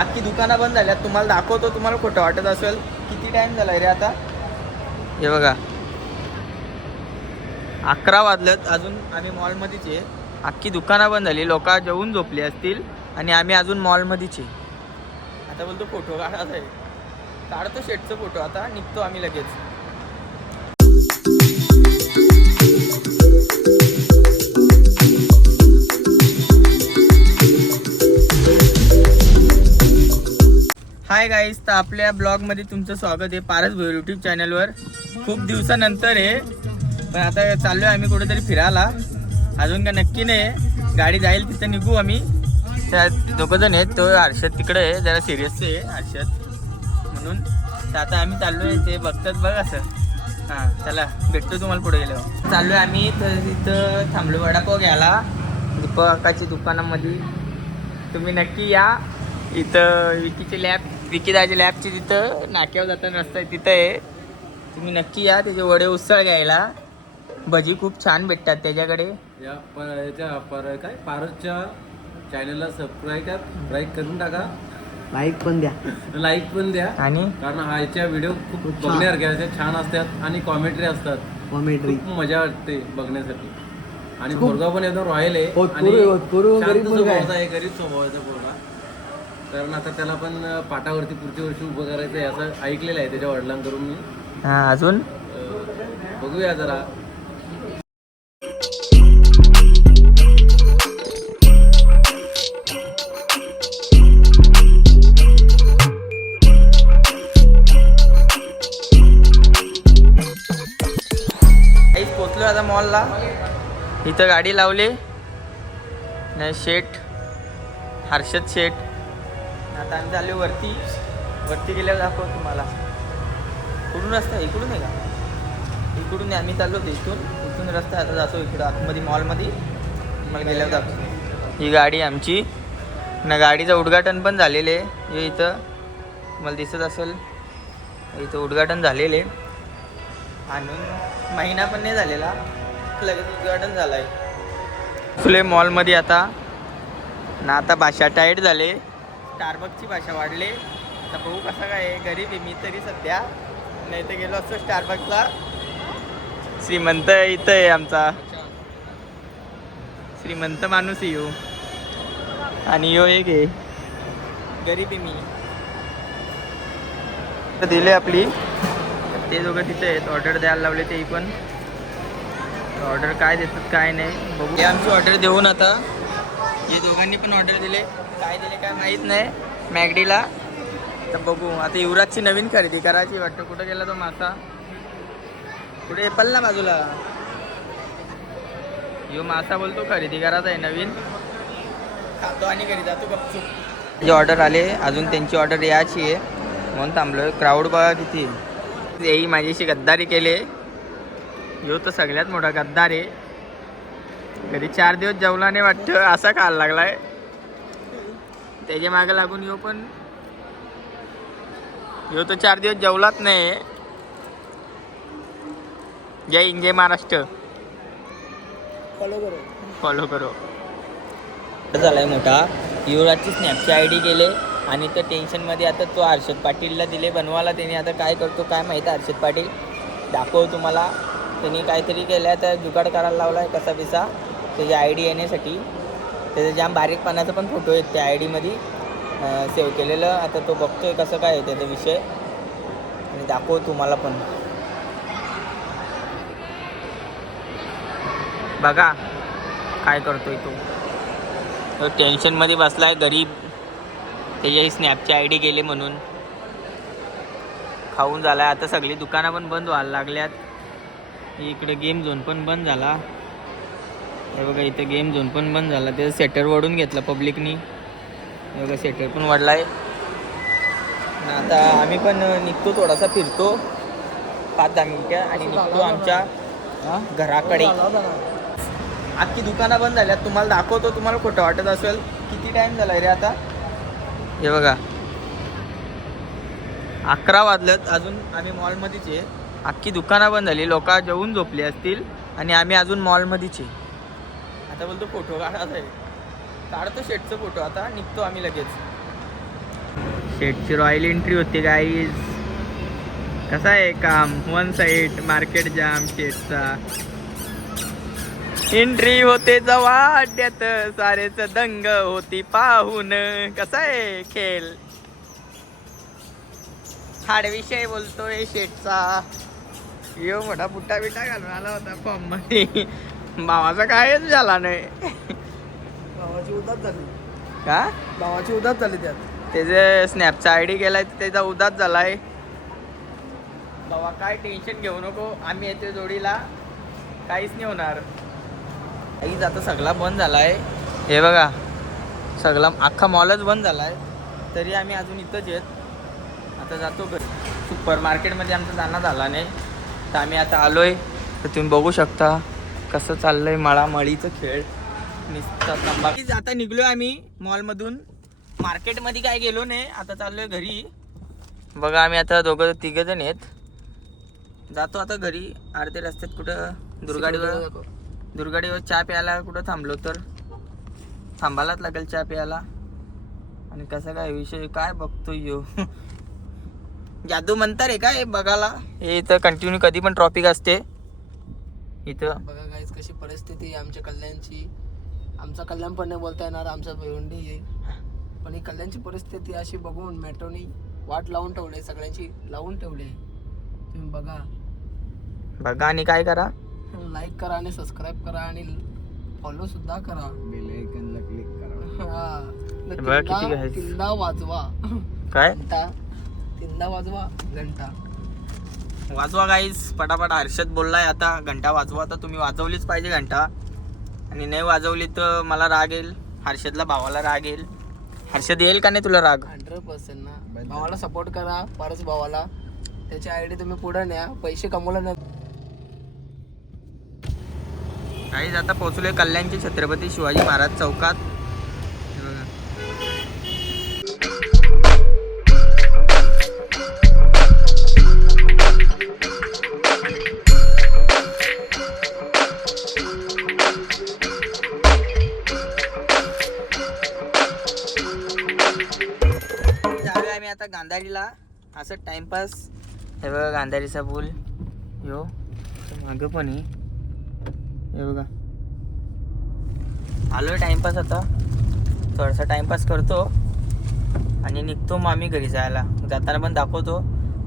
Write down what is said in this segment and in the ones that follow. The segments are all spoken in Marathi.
अख्खी दुकानं बंद झाल्यात. तुम्हाला दाखवतो, तुम्हाला खोटं वाटत असेल. किती टाइम झालाय रे आता? हे बघा 11 वाजलेत, अजून आम्ही मॉलमध्येच आहे. अख्खी दुकानं बंद झाली, लोक जेवून झोपली असतील आणि आम्ही अजून मॉलमध्येच आहे. आता बोलतो फोटो काढायचा आहे, काढतो शेटचा फोटो. आता निघतो आम्ही लगेच. हाय गाईस, तर आपल्या ब्लॉगमध्ये तुमचं स्वागत आहे पारस भोयर यूट्यूब चॅनलवर. खूप दिवसानंतर आहे, पण आता चाललोय आम्ही कुठेतरी फिरायला. अजून काय नक्की नाही, गाडी जाईल तिथं निघू आम्ही. त्या दोघं जण आहेत, तो हर्षद तिकडे आहे, जरा सिरियस आहे हर्षद म्हणून. तर आता आम्ही चाललोय, ते बघतात बघ असं. हां चला, भेटतो तुम्हाला पुढे गेल्यावर. चाललोय आम्ही, तर तिथं थांबलो वडापाव घ्यायला दीपकाच्या दुकानामध्ये. तुम्ही नक्की या. इथं विकीची लॅब, विकीदाची लॅबची तिथं नाक्यावर जाताना रस्ता आहे, तिथं आहे. तुम्ही नक्की या, त्याचे वडे उसळ घ्यायला. भजी खूप छान भेटतात त्याच्याकडे. या काय पारसच्या चॅनलला सबस्क्राईब करून टाका, लाईक पण द्या आणि कारण ह्याच्या व्हिडिओ खूप बघण्यासारखे छान असतात आणि कॉमेंट्री असतात. खूप मजा वाटते बघण्यासाठी. आणि पोरगा पण एकदम रॉयल आहे आणि शांत स्वभावाचा आहे, गरीब स्वभावाचा पोरगा. कारण आता त्याला पण पाटावरती पुढच्या वर्षी उभं करायचं आहे असं ऐकलेलं आहे त्याच्या वडिलांकडून मी. हां अजून बघूया जरा. पोचलो आता मॉलला. इथं गाडी लावली नाही शेट, हर्षद शेट. आता आम्ही चाललो वरती गेल्यावर दाखव तुम्हाला. कुठून रस्ता? इकडून आहे का? इकडून आम्ही चाललो होतो, इथून रस्ता. आता जातो इकडं आतमध्ये मॉलमध्ये, तुम्हाला गेल्यावर दाखवतो. ही गाडी आमची ना, गाडीचं उद्घाटन पण झालेलं आहे. हे इथं तुम्हाला दिसत असेल, इथं उद्घाटन झालेलं आहे. आणि महिना पण नाही झालेला, लगेच उद्घाटन झालं आहे. फुले मॉलमध्ये आता ना. आता भाषा टाईट झाले, स्टारबक्सची भाषा वाढले. आता बघू कसं काय आहे. गरीब आहे मी तरी सध्या, नाही तर गेलो असतो स्टारबक्सला. श्रीमंत इथं आहे आमचा, श्रीमंत माणूस येऊ. आणि यो एक आहे, गरीब आहे मी. तर दिले आपली, ते दोघं तिथे आहेत. ऑर्डर द्यायला लावले, ते पण ऑर्डर काय देतात काय नाही बघू. हे आमची ऑर्डर देऊन आता हे दोघांनी पण ऑर्डर दिले. काय दिले काय माहीत नाही मॅगडीला. तर बघू आता. युवराजची नवीन खरेदी करायची वाटतं. कुठं गेला तो मासा? कुठे पल्ला बाजूला. यो मासा बोलतो खरेदी करायचा आहे नवीन, खातो आणि घरी जातो गपचूप. जे ऑर्डर आले, अजून त्यांची ऑर्डर यायची आहे म्हणून थांबलो. क्राऊड बघा किती. येई माझ्याशी गद्दारी केले. यो तर सगळ्यात मोठा गद्दार आहे. घरी 4 दिवस जेवला नाही वाटतं, असा खायला लागलाय. त्याच्या मागे लागून यो पण, यो तर 4 दिवस जेवलाच नाही. जय हिंद जय महाराष्ट्र. फॉलो करो. झालाय मोठा. युवराजची स्नॅपची ID केले आणि तर टेन्शनमध्ये आता तो हर्षद पाटीलला दिले बनवायला. त्याने आता काय करतो काय माहिती. हर्षद पाटील दाखव तुम्हाला. त्यांनी काहीतरी केलं आहे, तर जुगाड करायला लावला आहे कसा पिसा त्याची ID येण्यासाठी. त्याचं जाम बारीकपणाचा पण फोटो आहेत त्या ID मध्ये सेव्ह केलेलं. आता तो बघतोय कसं काय आहे त्याचा विषय, आणि दाखव तुम्हाला पण. बघा काय करतोय तो टेन्शनमध्ये बसलाय गरीब. त्याची स्नॅपची ID गेले म्हणून खाऊन झालाय. आता सगळी दुकानं पण बंद व्हायला लागल्यात. इकडे गेम झोन पण बंद झाला. हे बघा इथं गेम झोन पण बंद झाला. त्याचं सेटर वडून घेतलं पब्लिकनी. हे बघा सेटर पण वाढलाय. आता आम्ही पण निघतो, थोडासा फिरतो 5-10 मिनिटं आणि निघतो आमच्या घराकडे. अख्खी दुकानं बंद झाल्यात. तुम्हाला दाखवतो, तुम्हाला खोटं वाटत असेल. किती टाइम झालाय रे आता? हे बघा 11 वाजलेत, अजून आम्ही मॉलमध्येच आहे. अख्खी दुकानं बंद झाली, लोक जेवून झोपली असतील आणि आम्ही अजून मॉलमध्येच आहे. आता बोलतो फोटो काढायचा आहे, काढतो शेटचा फोटो. आता निघतो आम्ही लगेच. शेटची रॉयल एंट्री होती गाईज. कसा आहे काम, वन साइड मार्केट जाम शेटचा. एंट्री होते जवा अड्ड्यात सारेच दंग होती पाहून. कसा आहे खेळ. हाडविषय बोलतोय शेटचा. यो मोठा पुट्टा बिट्टा घालून आला होता फॉर्म मध्ये. भावाचा कायच झाला नाही. भावाची उदास झाली. का भावाची उदास झाली त्यात. त्याचे स्नॅपचा आयडी गेलाय त्याचा उदास झालाय. बाबा काय टेन्शन घेऊ नको, आम्ही येतो जोडीला, काहीच नाही होणार. काहीच आता सगळा बंद झालाय. हे बघा सगळा अख्खा मॉलच बंद झालाय, तरी आम्ही अजून इथंच येत. आता जातो घरी. सुपर मार्केटमध्ये आमचा जाणं झाला नाही, तर आम्ही आता आलोय. तर तुम्ही बघू शकता कसं चाललंय मळामळीचं खेळ नुसता तंबाखू. आता निघलोय आम्ही मॉलमधून. मार्केटमध्ये काय गेलो नाही, आता चाललोय घरी. बघा आम्ही आता दोघं तिघ जण आहेत. जातो आता घरी. अर्धे रस्त्यात कुठं दुर्गाडीवर चहा प्यायला कुठं थांबलो तर थांबायलाच लागेल चहा प्यायला. आणि कसं काय विषय काय बघतोय यो. जादू म्हणतात रे काय बघायला. हे इथं कंटिन्यू कधी पण ट्रॉफिक असते इथं. बघा गाईस कशी परिस्थिती आमच्या कल्याणची. आमचा कल्याण पण नाही बोलता येणार, आमचा भिवंडी आहे. पण ही कल्याणची परिस्थिती अशी बघून मेट्रोनी वाट लावून ठेवले, सगळ्यांची लावून ठेवले. तुम्ही बघा आणि काय करा, लाईक करा आणि सबस्क्राईब करा आणि फॉलो सुद्धा करा. बेल आयकॉनला क्लिक करा. तिंदा वाजवा. काय तिंदा वाजवा घंटा वाजवा गाईस पटापट. हर्षद बोललाय आता घंटा वाजवा, तर तुम्ही वाजवलीच पाहिजे घंटा. आणि नाही वाजवली तर मला राग येईल, हर्षदला भावाला राग येईल. हर्षद येईल का नाही तुला राग? 100% ना. भावाला सपोर्ट करा, परत भावाला त्याची आयडी तुम्ही पुढे न्या. पैसे कमवला ना. गाईस आता पोहोचलोय कल्याणचे छत्रपती शिवाजी महाराज चौकात. आम्ही आता गांधारीला असं टाइमपास. हे बघा गांधारीचा पूल यो मागं पण आहे. हे बघा आलोय टाइमपास. आता थोडासा टाइमपास करतो आणि निघतो मग आम्ही घरी जायला. जाताना पण दाखवतो,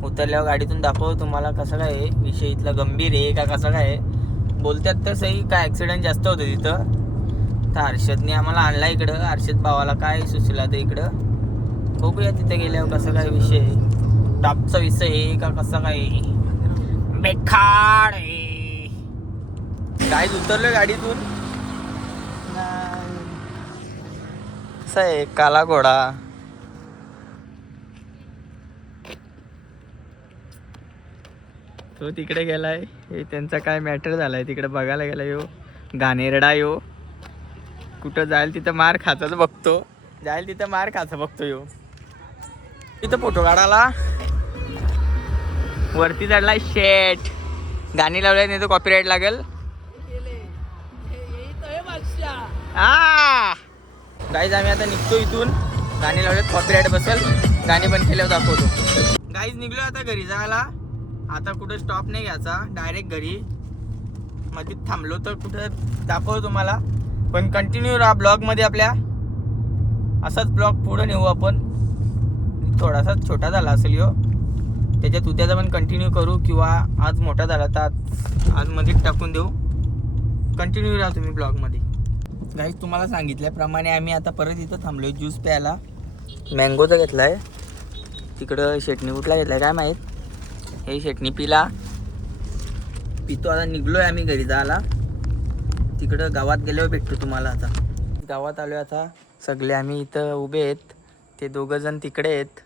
उतरल्यावर गाडीतून दाखवतो तुम्हाला कसं काय आहे विषय. इथला गंभीर आहे का कसं काय आहे. बोलतात तर सही काय ॲक्सिडेंट जास्त होतं तिथं. तर हर्षदने आम्हाला आणला इकडं. हर्षद भावाला काय सुचला तर इकडं बघूया तिथे गेल्यावर कसं काय विषय. टॉपचा विषय आहे का कसं काय बेखाड आहे. काहीच उतरलोय गाडीतून. कसं आहे काला घोडा. तो तिकडे गेलाय. हे त्यांचा काय मॅटर झालाय तिकडे बघायला गेला. यो घाणेरडा यो कुठं जाईल तिथं मार खाचाच बघतो. जाईल तिथं मार खायचं बघतो यो. तिथं फोटो काढायला वरती चढला शेट. गाणी लावल्या नाही तर कॉपीराईट लागेल. गाईज आम्ही आता निघतो इथून. गाणी लावल्यात कॉपीराईट बसेल. गाणी पण केल्यावर दाखवतो. गाईज निघलो आता घरी जायला. आता कुठं स्टॉप नाही घ्यायचा, डायरेक्ट घरी. मध्ये थांबलो तर कुठं दाखवतो तुम्हाला. पण कंटिन्यू राहा ब्लॉगमध्ये आपल्या. असाच ब्लॉग पुढं नेऊ आपण. थोडासा छोटा झाला असेल यो, त्याच्यात उद्याचा पण कंटिन्यू करू किंवा आज मोठा झाला तर आज मध्येच टाकून देऊ. कंटिन्यू राहा तुम्ही ब्लॉगमध्ये. गाईज तुम्हाला सांगितल्याप्रमाणे आम्ही आता परत इथं थांबलो आहे ज्यूस प्यायला. मँगोचा घेतला आहे. तिकडं शेटणी कुठला घेतला आहे काय माहीत. हे शेटणी पिला पितो. आता निघलो आहे आम्ही घरी जायला. तिकडं गावात गेल्यावर भेटतो तुम्हाला. आता गावात आलो आता सगळे आम्ही इथं उभे आहेत. ते दोघं जण तिकडे आहेत.